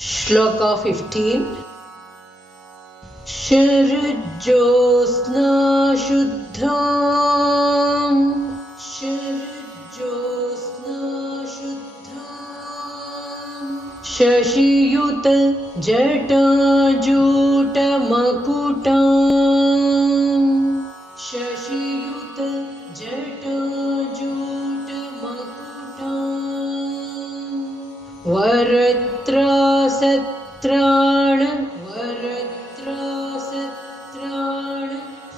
Shloka 15. Sharujjosna shuddham Shashiyut jata makutam Shashiyut jata makutam Varatra satrana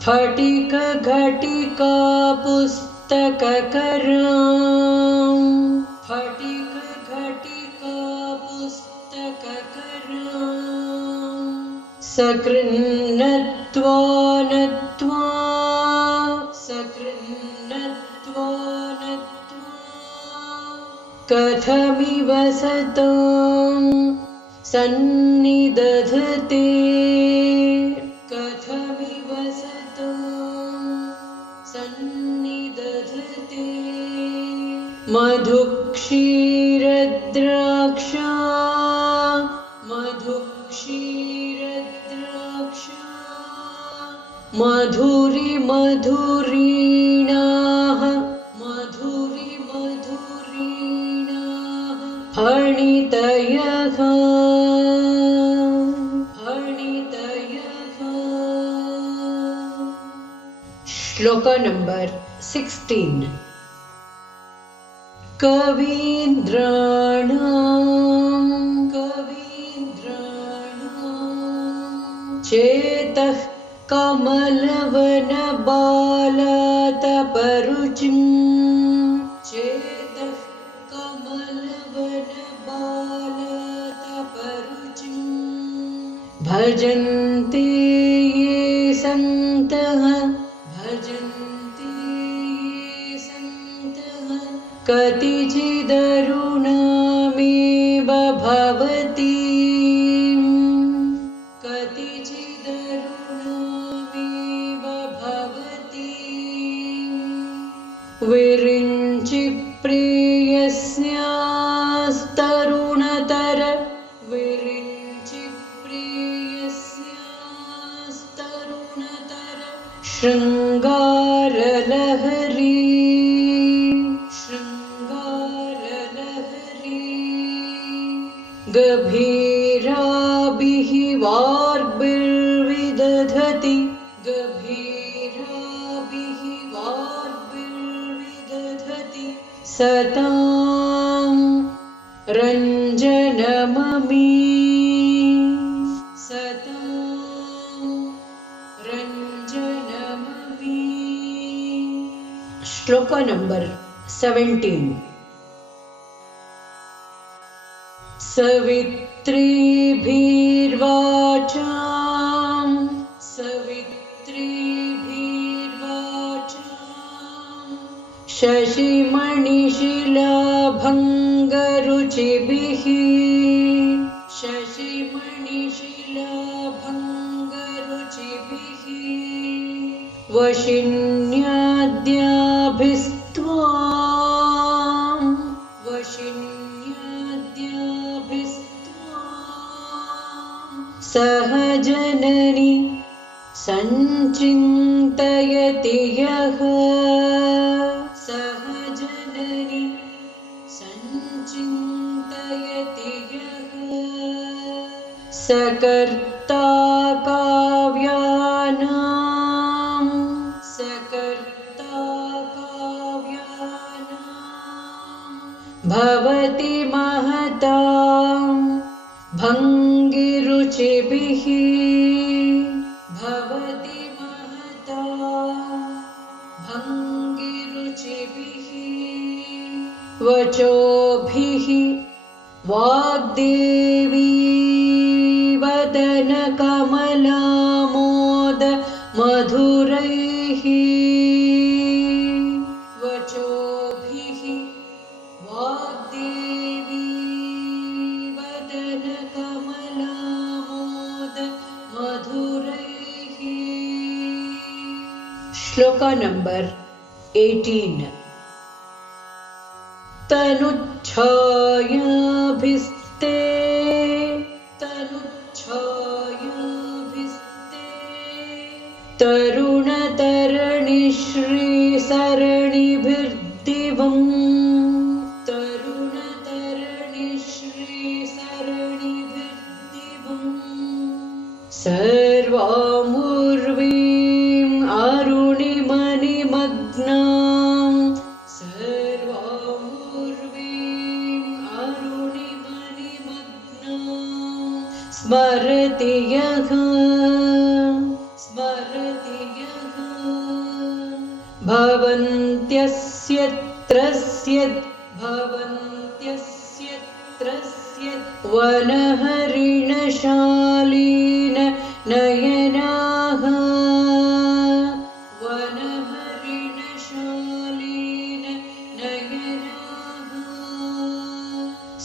Phatika ghatika pustakakaram Phatika ghatika pustakakaram Sakrinnatva natva Kathamiva satam sannidadhate Kathamiva satam sannidadhate Madhukshiradraksha Madhuri madhurinah Harnitayaha Shloka number 16. Kavindranam Chetah Kamalavana Balataparuchim Chetah Kamalavana Balataparuchim Bhajanti ye santaha Katichidarunameva bhavati Virinchi priyasyastarunatara Shringara lahari Gabhirabhihi varbirvidadhati Satam Ranjanamami Shloka number 17. Savitri bhirvacham Shashimani bhangaruchibihi Vashinyadhyabhistvam Sahajanani sanchintayati yaha Sakarta kavyanam Bhavati mahatam bhangiruchibihi Vachobhihi Vagdevi Vadana Kamalamoda Madhuraihi Vachobhihi Vagdevi Vadana Kamalamoda Madhuraihi Shloka number 18. Tanuchhayabhiste सर्वामुर्वीं अरुणिमणिमग्नां सर्वामुर्वीं अरुणिमणिमग्नां स्मरति यः भवन्त्यस्य वनहरिणशालीन नयनाः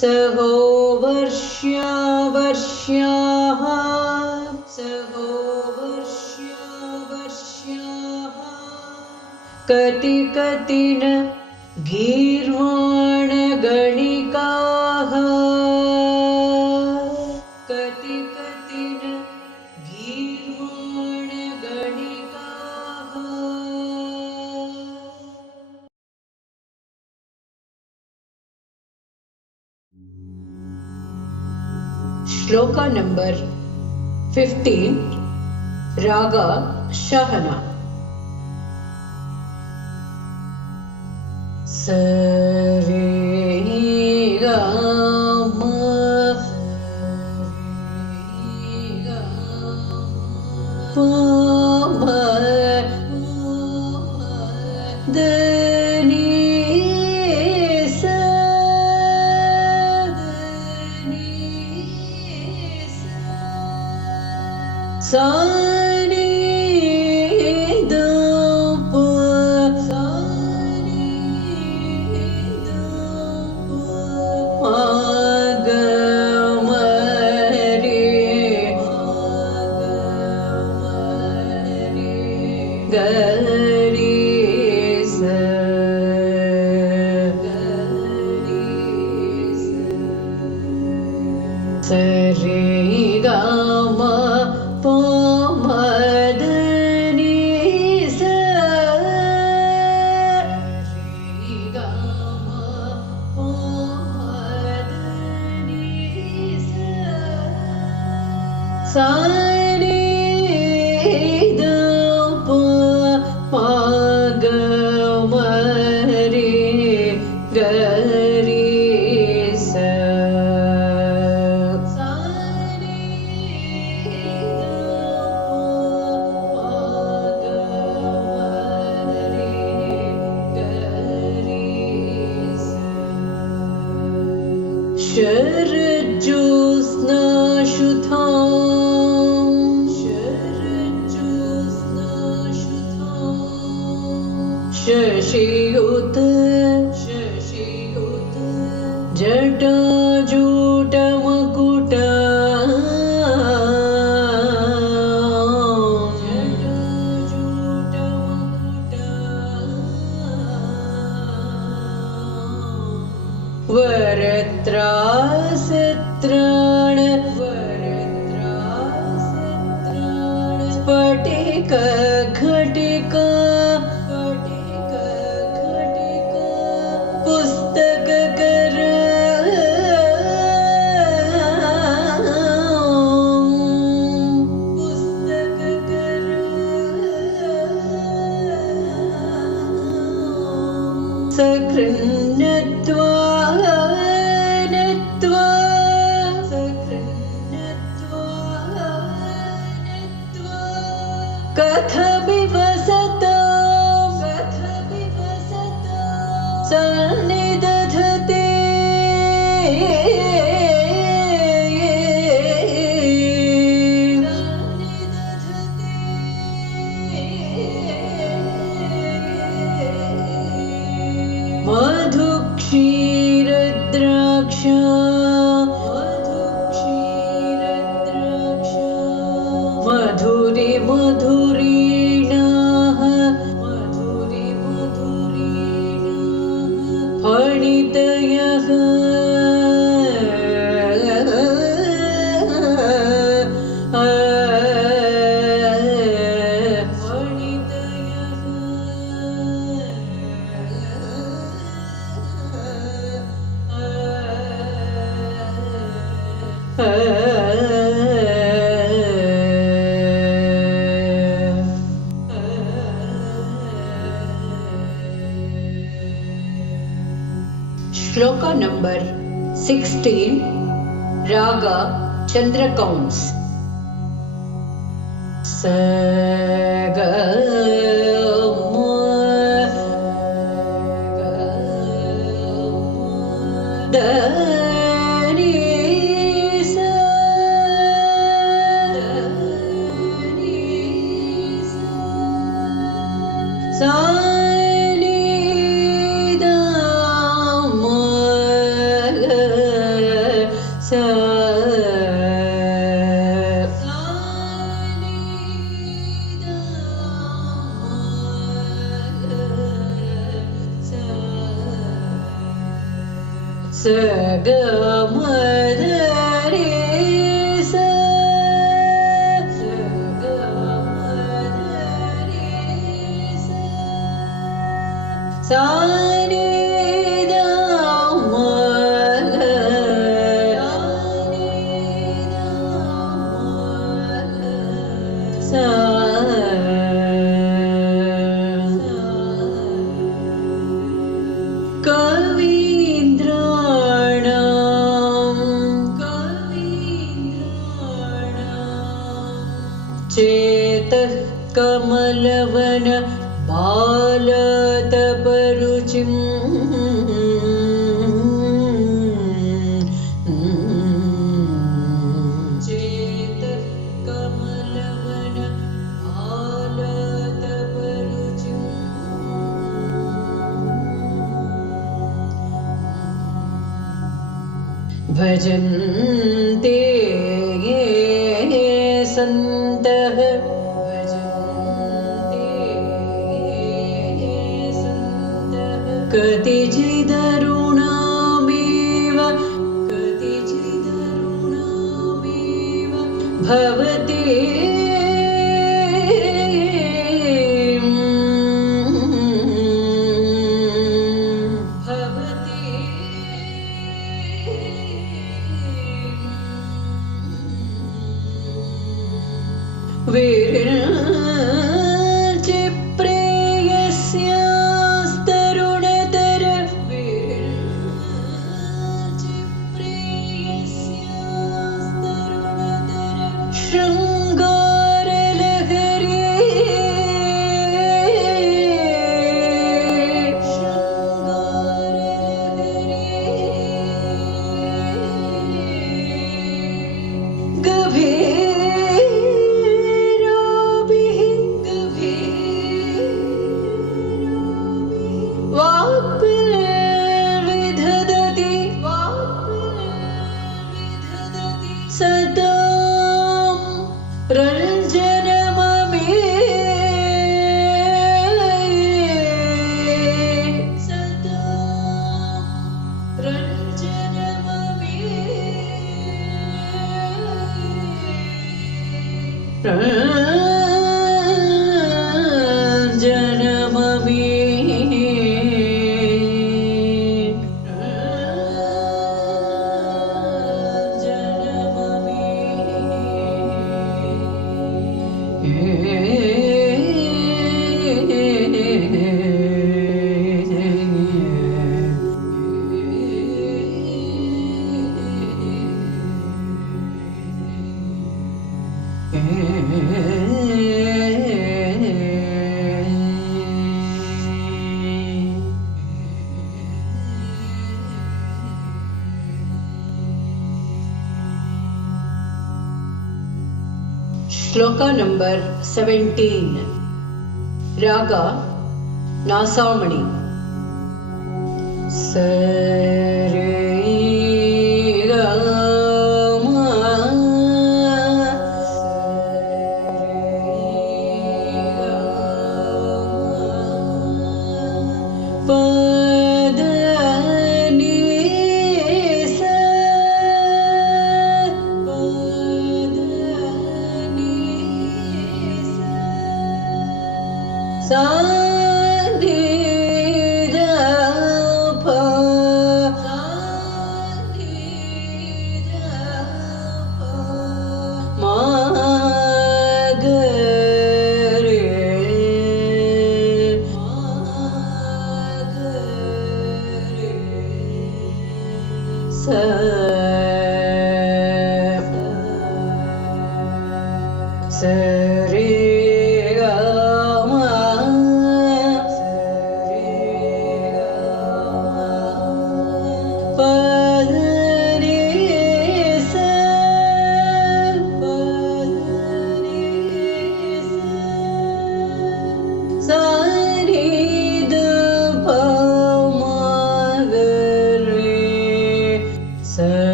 सहोवर्ष्यावर्ष्याः कति कति न गीर्वाणगणिकाः कति कति न गीर्वाणगणिकाः। श्लोका number 15 रागा शहना। सरे ग म प म द नि स सा नि द प सरे ग म प म द नि स रे ग म प म द नि स सा रे द प म ग म रे ग रे स शशियुत जटाजूटमकुट वरत्रासत्राण स्फटिक घटिका पुस्तक कर सकृन्नत्वा कथमिवसता सन्निदधते मधुक्षीरद्राक्ष मधुरि मधुरीणाः फणितयः number 16, Raga Chandrakaunts. Saga चेतः कमलवन बालतपरुचिम् चेतः कमलवन बालतपरुचिम् भजन्ते सन्तः कतिचिदरुणामेव भवति Shloka number 17, Raga Nasamani.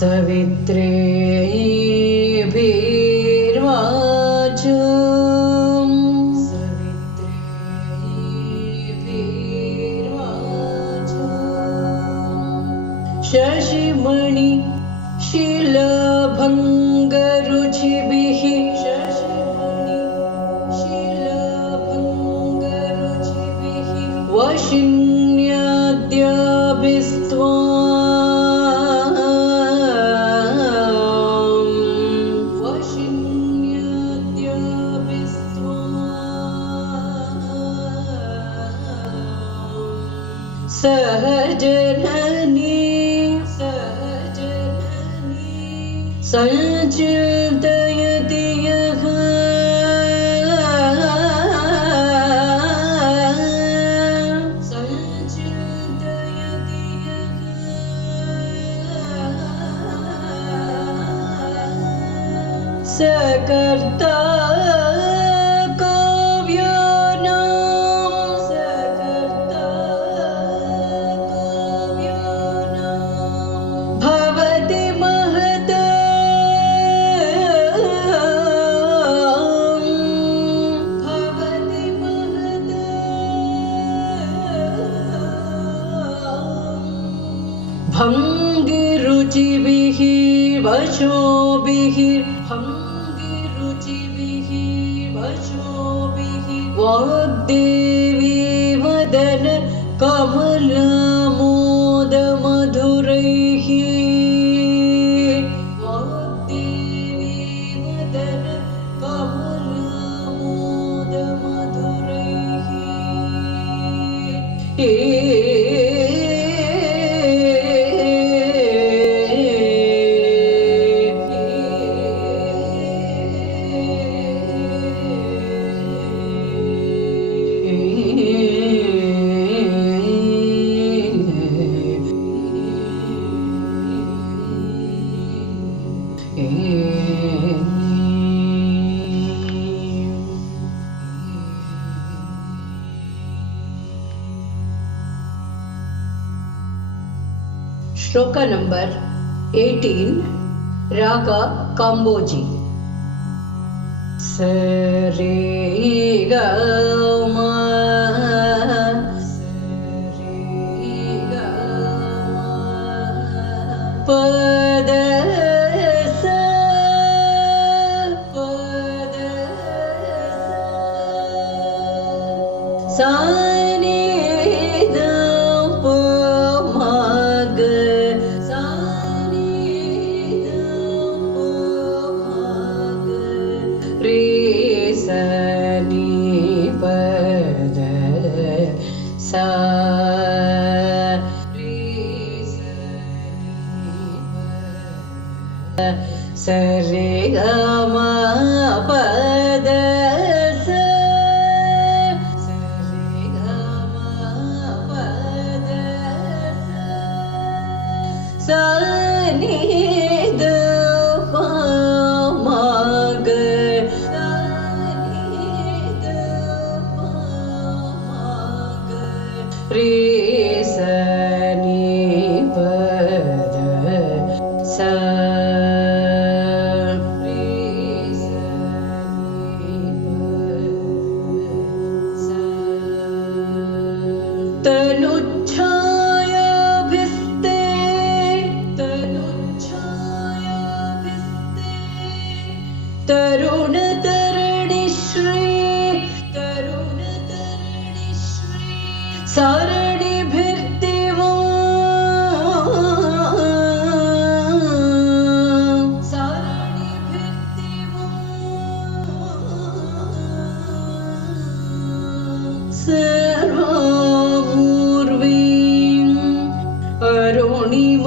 सवित्रे भीर्वाचम् शशिमणि शीलभङ्गरुचिभिः वशिन्याद्याभिस्त्वा सहजननी संचिन्तयति यः सकर्ता भङ्गिरुचिभिः वचोभिः वाग्देवी वदन कमलमोदमधुरैः श्लोक नंबर 18 राग काम्बोजी सरे ग म पद सा सरे ग म पद सरे ग म पद सा नि द प म ग सा नि द प म ग रे स नि प द सा तरुण तरणि श्री सारणिभिर्दिवो सर्वामूर्वीम् अरुणिमनिमग्नाम्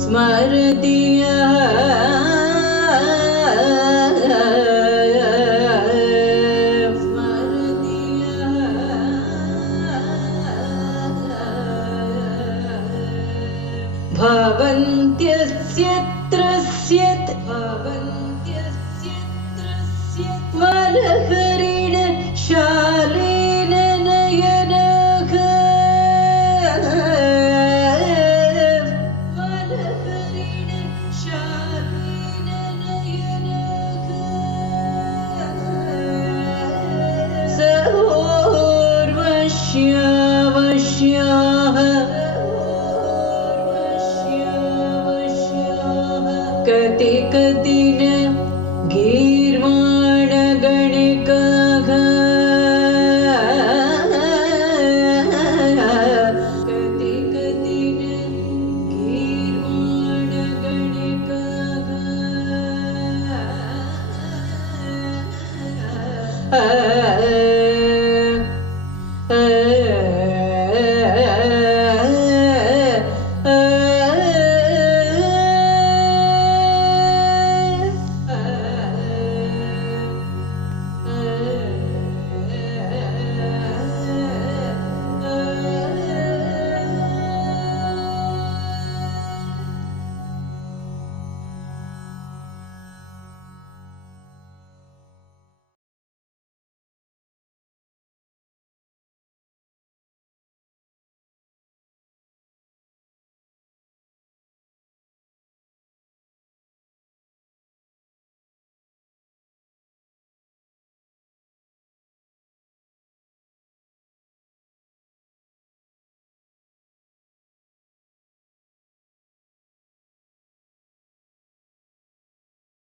स्मरति भवन्त्यस्यत्रस्यत् वरहरिण शालेन नयनः वरहरिण शालेन नयनः सहोर्वश्यावश्याः कति कति न गे